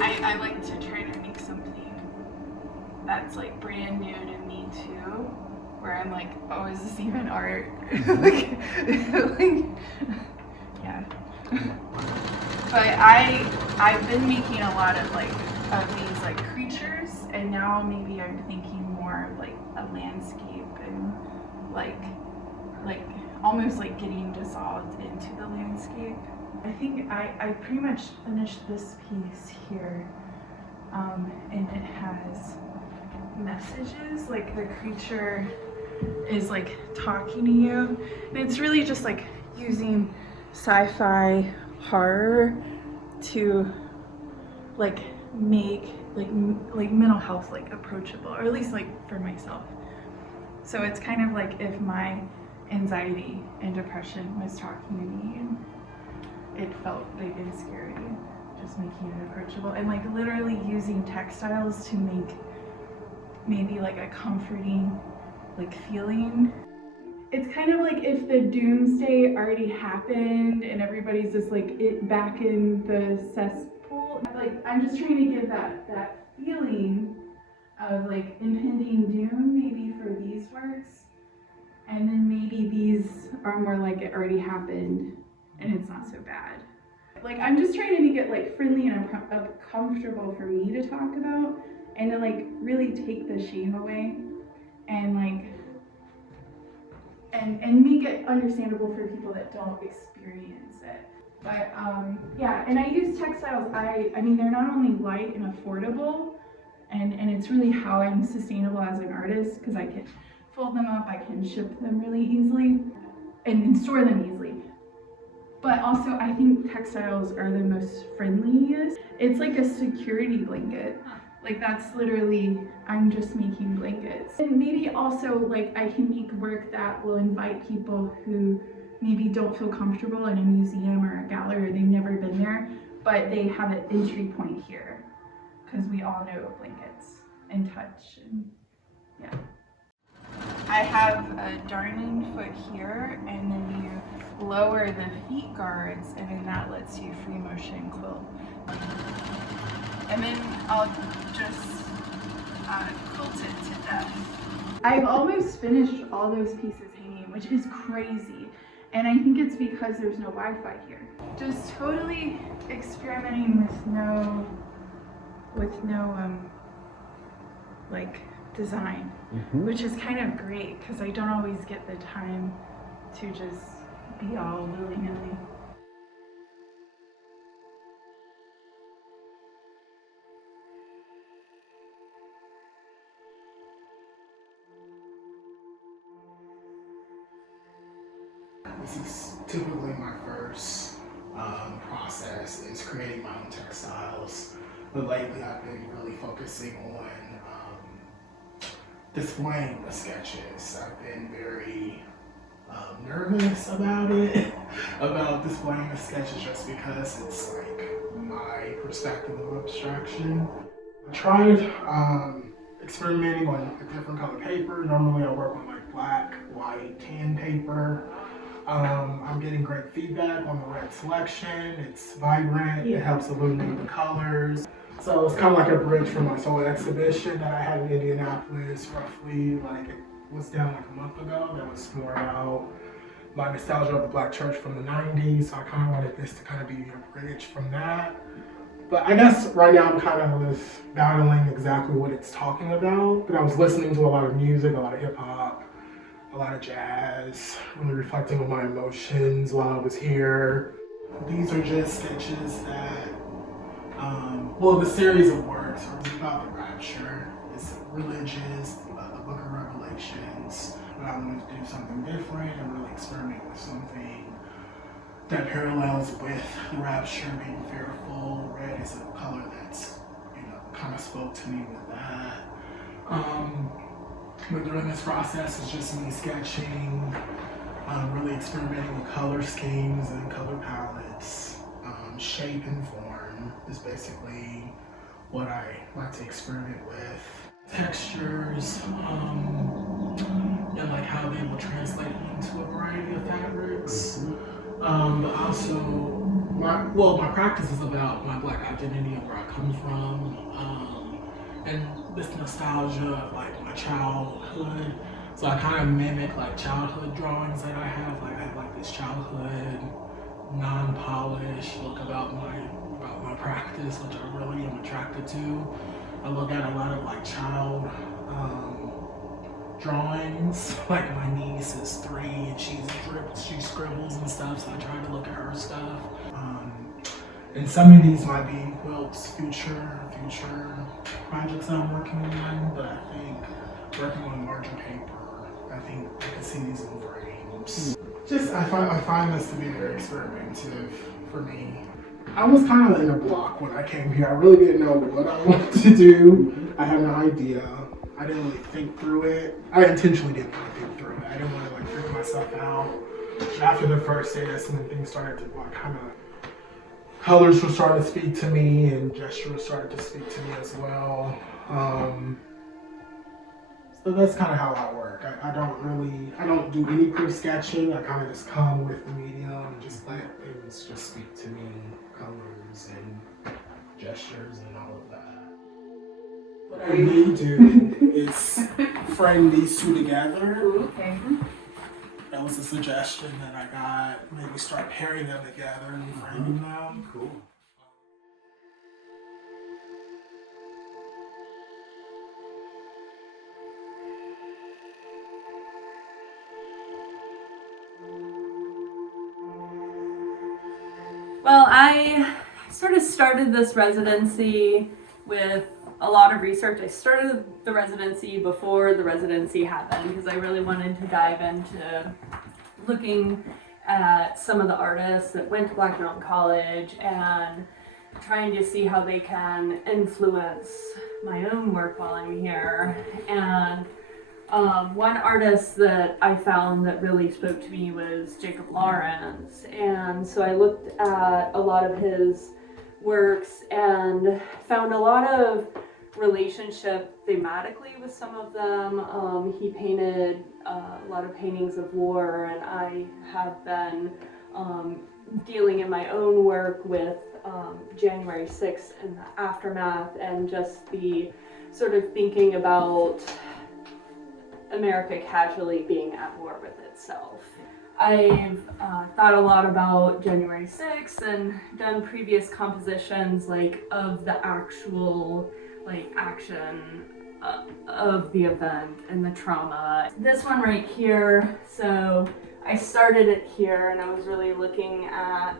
I like to try to make something that's like brand new to me too, where I'm like, oh, is this even art? like, yeah. But I've been making a lot of these like creatures, and now maybe I'm thinking more of like a landscape and like almost like getting dissolved into the landscape. I think I pretty much finished this piece here, and it has messages, like the creature is like talking to you, and it's really just like using sci-fi horror to like make like mental health like approachable, or at least like for myself. So it's kind of like if my anxiety and depression was talking to me and it felt big and scary, just making it approachable, and like literally using textiles to make maybe like a comforting like feeling. It's kind of like if the doomsday already happened and everybody's just like back in the cesspool. Like I'm just trying to give that feeling of like impending doom maybe for these works, and then maybe these are more like it already happened and it's not so bad. Like I'm just trying to make it like friendly and comfortable for me to talk about, and to like really take the shame away, and like and make it understandable for people that don't experience it. But yeah, and I use textiles. I mean, they're not only light and affordable, and it's really how I'm sustainable as an artist, because I can fold them up, I can ship them really easily, and store them easily. But also, I think textiles are the most friendliest. It's like a security blanket. Like that's literally, I'm just making blankets. And maybe also like I can make work that will invite people who maybe don't feel comfortable in a museum or a gallery, or they've never been there, but they have an entry point here, because we all know blankets and touch, and yeah. I have a darning foot here, and then you lower the feet guards, and then that lets you free motion quilt. And then I'll just quilt it to death. I've almost finished all those pieces hanging, which is crazy. And I think it's because there's no Wi-Fi here. Just totally experimenting with no like design, which is kind of great because I don't always get the time to just be all willy-nilly. This is typically my first process, is creating my own textiles. But lately I've been really focusing on displaying the sketches. I've been very nervous about it, about displaying the sketches, just because it's like my perspective of abstraction. I tried experimenting on a different color paper. Normally I work on like black, white, tan paper. I'm getting great feedback on the red selection. It's vibrant, it helps illuminate the colors. So it's kind of like a bridge from my solo exhibition that I had in Indianapolis roughly, like it was down like a month ago. That was more about my nostalgia of the Black church from the 90s. So I kind of wanted this to kind of be a bridge from that. But I guess right now I'm kind of battling exactly what it's talking about. But I was listening to a lot of music, a lot of hip hop, a lot of jazz, really reflecting on my emotions while I was here. These are just sketches that, well, the series of works are about the rapture. It's religious, the book of Revelations, but I wanted to do something different and really experiment with something that parallels with the rapture, being fearful. Red is a color that's, kind of spoke to me with that. But during this process, it's just me sketching, really experimenting with color schemes and color palettes. Shape and form is basically what I like to experiment with. Textures, and like how they will translate into a variety of fabrics. But also my practice is about my Black identity and where I come from, and this nostalgia of like my childhood. So I kind of mimic like childhood drawings that I have. Like I have like this childhood, non-polished look about my practice, which I really am attracted to. I look at a lot of like child drawings. Like my niece is 3 and she scribbles and stuff, so I try to look at her stuff. And some of these might be Quilt's future projects that I'm working on, but I think working on larger paper, I think I can see these in frames. Just I find this to be very experimentative for me. I was kind of in a block when I came here. I really didn't know what I wanted to do. I had no idea. I didn't really think through it. I intentionally didn't want to think through it. I didn't want to like freak myself out. After the first day, that's when things started to like kind of, colors were starting to speak to me and gestures started to speak to me as well. So that's kind of how I work. I don't do any pre-sketching. I kind of just come with the medium and just let things just speak to me, colors and gestures and all of that. What I may do is frame these two together. Okay. That was a suggestion that I got. Maybe start pairing them together and framing them. Cool. Well, I sort of started this residency with a lot of research. I started the residency before the residency happened because I really wanted to dive into looking at some of the artists that went to Black Mountain College and trying to see how they can influence my own work while I'm here. And one artist that I found that really spoke to me was Jacob Lawrence. And so I looked at a lot of his works and found a lot of relationship thematically with some of them. He painted a lot of paintings of war, and I have been dealing in my own work with January 6th and the aftermath, and just the sort of thinking about America casually being at war with itself. I've thought a lot about January 6th and done previous compositions like of the actual like action of the event and the trauma. This one right here, so I started it here and I was really looking at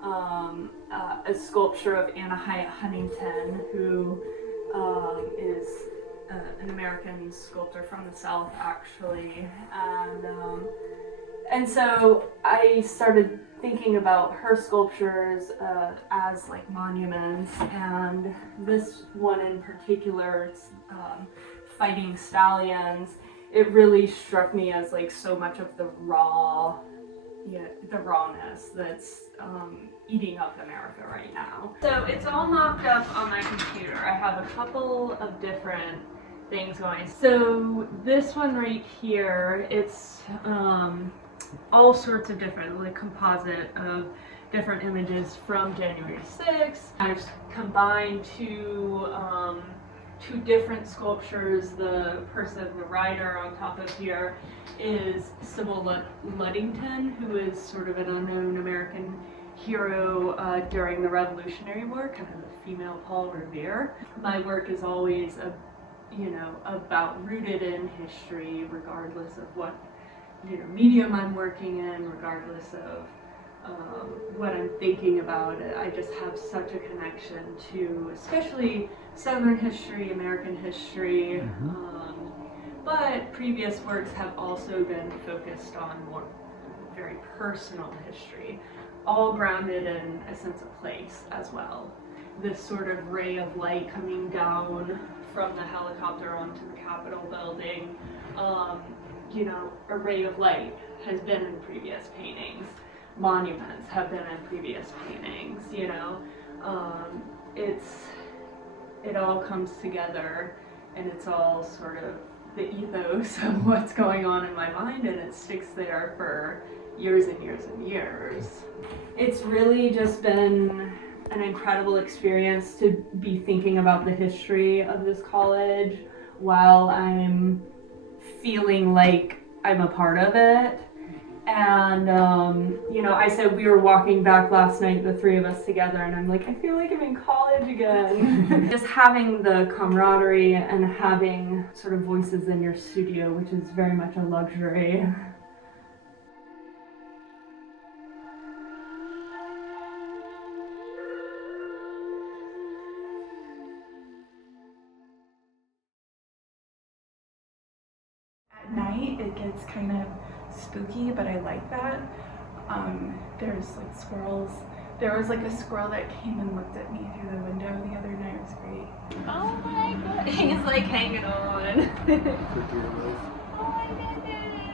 a sculpture of Anna Huntington, who is an American sculptor from the South, actually, and so I started thinking about her sculptures as like monuments, and this one in particular, it's Fighting Stallions. It really struck me as like so much of the rawness that's eating up America right now. So it's all mocked up on my computer. I have a couple of different things going. So this one right here, it's all sorts of different, like composite of different images from January 6th. I've combined two different sculptures. The writer on top of here is Sybil Ludington, who is sort of an unknown American hero during the Revolutionary War, kind of the female Paul Revere. My work is always about rooted in history, regardless of what medium I'm working in, regardless of what I'm thinking about. I just have such a connection to especially Southern history, American history, but previous works have also been focused on more very personal history, all grounded in a sense of place as well. This sort of ray of light coming down from the helicopter onto the Capitol building, a ray of light has been in previous paintings. Monuments have been in previous paintings, it all comes together, and it's all sort of the ethos of what's going on in my mind, and it sticks there for years and years and years. It's really just been an incredible experience to be thinking about the history of this college while I'm feeling like I'm a part of it. And, you know, I said we were walking back last night, the three of us together, and I'm like, I feel like I'm in college again. Just having the camaraderie and having sort of voices in your studio, which is very much a luxury. At night, it gets kind of spooky, but I like that. There's like squirrels. There was like a squirrel that came and looked at me through the window the other night. It was great. Oh my god, he's like hanging on. Oh my goodness.